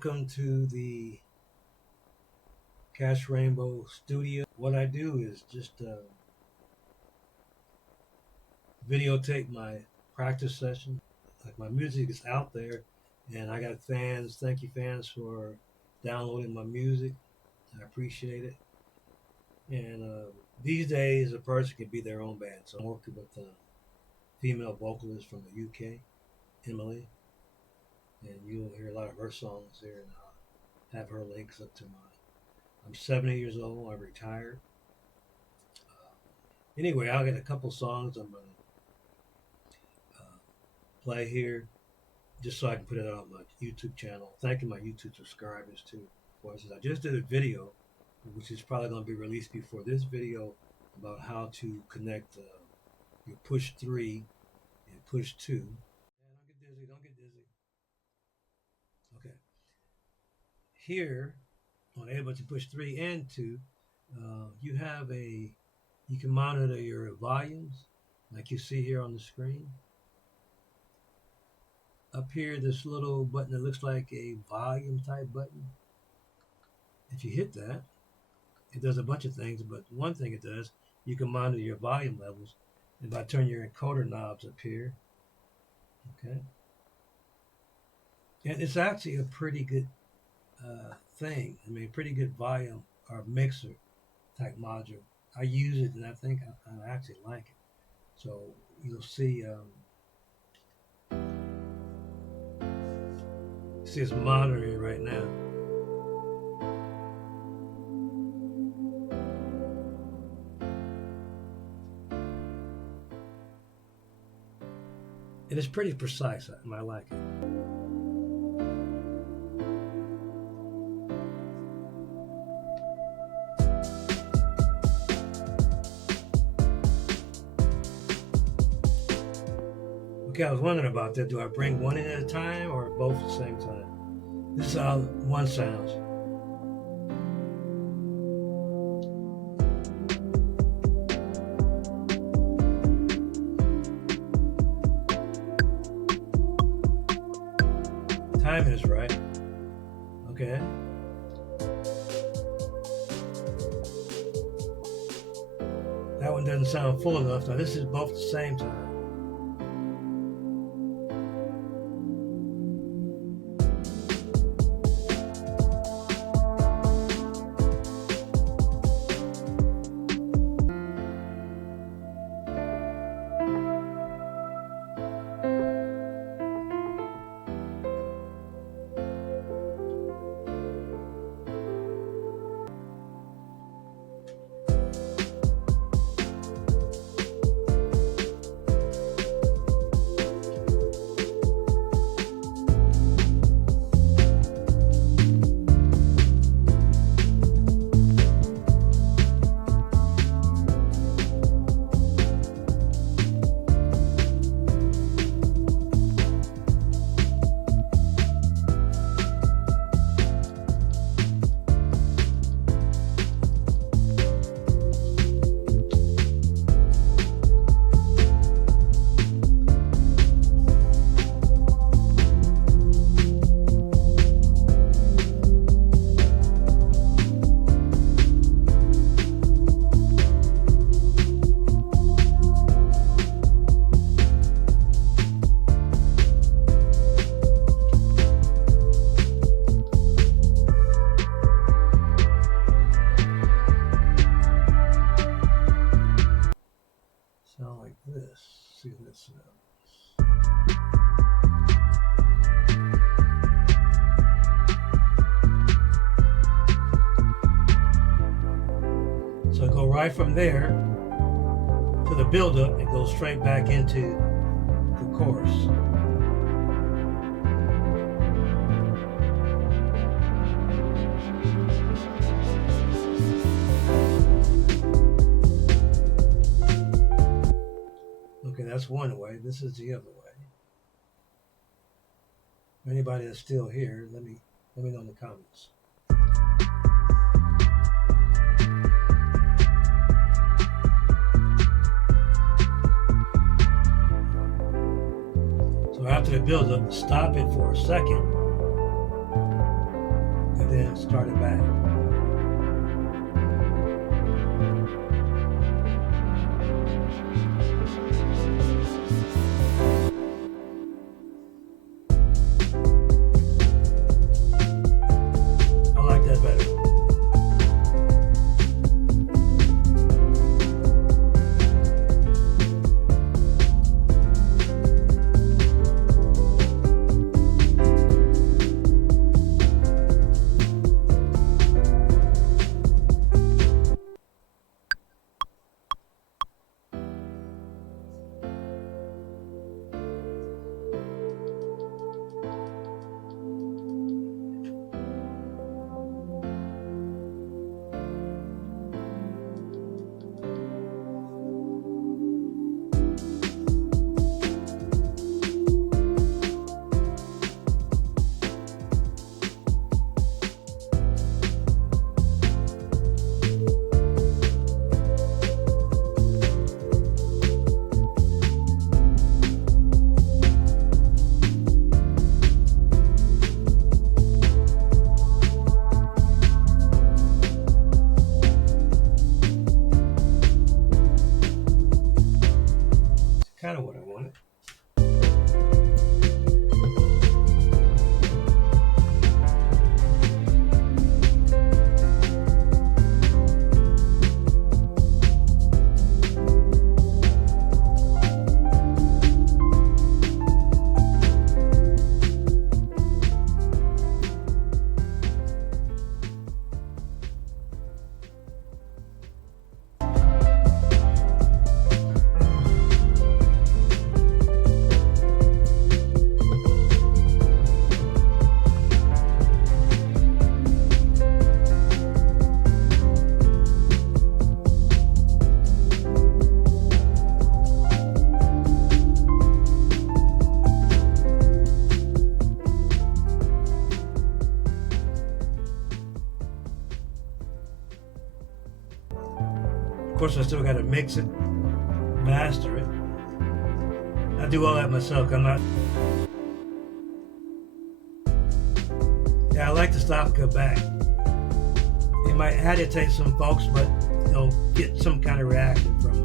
Welcome to the Cash Rainbow Studio. What I do is just videotape my practice session. Like my music is out there, and I got fans. Thank you, fans, for downloading my music. I appreciate it. And these days, a person can be their own band. So I'm working with a female vocalist from the UK, Emily, and you'll hear a lot of her songs there, and I'll have her links up to mine. I'm 70 years old. I'm retired. Anyway, I'll get a couple songs I'm going to play here just so I can put it out on my YouTube channel. Thanking my YouTube subscribers too. I just did a video, which is probably going to be released before this video, about how to connect your push 3 and push 2. Don't get dizzy, don't get dizzy. Okay. Here on Ableton Push 3 and 2, you can monitor your volumes like you see here on the screen. Up here, this little button that looks like a volume type button. If you hit that, it does a bunch of things, but one thing it does, you can monitor your volume levels. And if I turn your encoder knobs up here, okay, and it's actually a pretty good thing. I mean, pretty good volume or mixer type module. I use it, and I think I actually like it. So you'll see, it's monitoring right now. And it's pretty precise, and I like it. Okay, I was wondering about that. Do I bring one in at a time or both at the same time? This is how one sounds. Timing is right. Okay. That one doesn't sound full enough. Now this is both at the same time. Sound like this. See how that sounds. So I go right from there to the build-up and go straight back into the chorus. Okay, that's one way. This is the other way. Anybody that's still here, let me know in the comments. So after the build-up, stop it for a second then start it back. I like that better. Kind of what I wanted. Of course, I still got to mix it, master it. I do all that myself. I'm not. Yeah, I like to stop and come back. It might agitate some folks, but get some kind of reaction from them.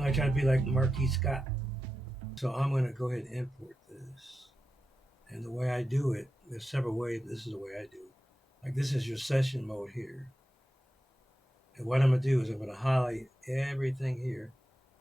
I try to be like Marquis Scott. So I'm going to go ahead and import this. And the way I do it, there's several ways. This is the way I do it. Like this is your session mode here. And what I'm going to do is I'm going to highlight everything here.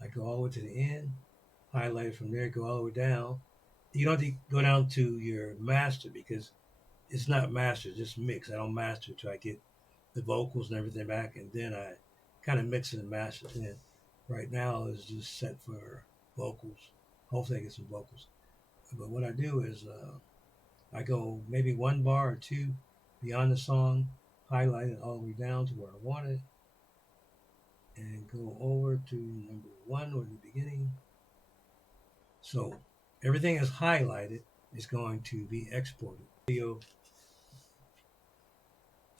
I go all the way to the end, highlight it from there, go all the way down. You don't have to go down to your master because it's not master, just mix. I don't master until I get the vocals and everything back, and then I kind of mix it and master it in. Right now is just set for vocals. Hopefully I get some vocals. But what I do is I go maybe one bar or two beyond the song, highlight it all the way down to where I want it, and go over to number one or the beginning. So everything is highlighted is going to be exported. Video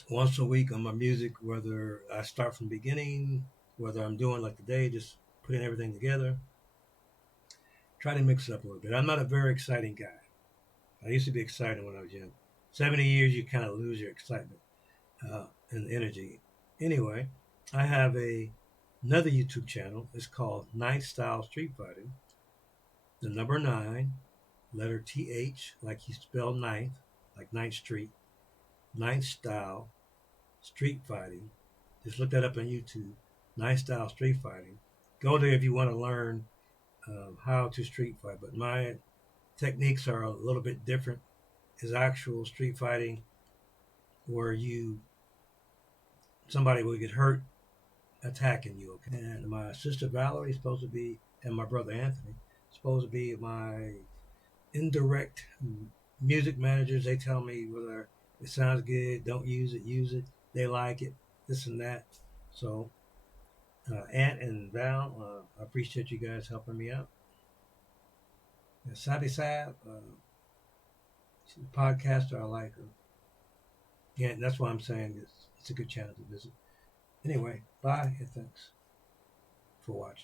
once a week on my music, whether I start from the beginning, whether I'm doing like today, just putting everything together. Try to mix it up a little bit. I'm not a very exciting guy. I used to be excited when I was young. 70 years, you kind of lose your excitement and energy. Anyway, I have another YouTube channel. It's called Ninth Style Street Fighting. The number 9, letter TH, like you spell ninth, like 9th Street. Ninth Style Street Fighting. Just look that up on YouTube. Ninth Style Street Fighting. Go there if you want to learn how to street fight. But my techniques are a little bit different. Is actual street fighting where somebody will get hurt attacking you. Okay? And my sister Valerie is supposed to be, and my brother Anthony is supposed to be my indirect music managers. They tell me whether it sounds good, don't use it, use it. They like it, this and that. So, Ant and Val, I appreciate you guys helping me out. Sabi Sab, she's a podcaster. I like her. Yeah, that's why I'm saying it's a good channel to visit. Anyway, bye and thanks for watching.